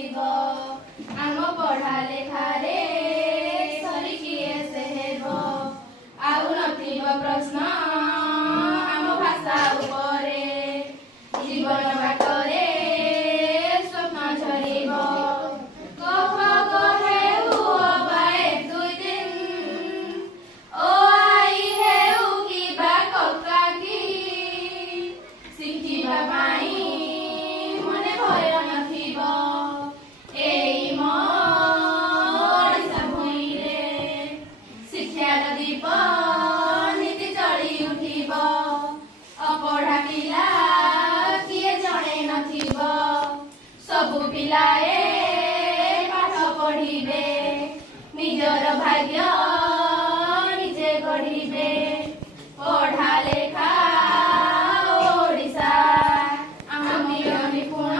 नथिब आम पढ़ा लेखारे सरी किए से हेब आउ नथिब प्रश्न आम भाषा उपरे जीवन बाटरे स्वप्न झरिब कफ गहेउ अबाए दुई दिन ओ आई हेउ किबा ककाकी शिखिबा पाई मने भय नथिब एई मो ओडिशा भूइरे शिक्षार दीप नीति चली उठिब अपढ़ा पिला किए जणे नथिब सबु पिलाए पाठ पढ़िबे निजर भाग्य निजे गढ़िबे पढ़ा लेखा ओडिशा आम वीर निपुण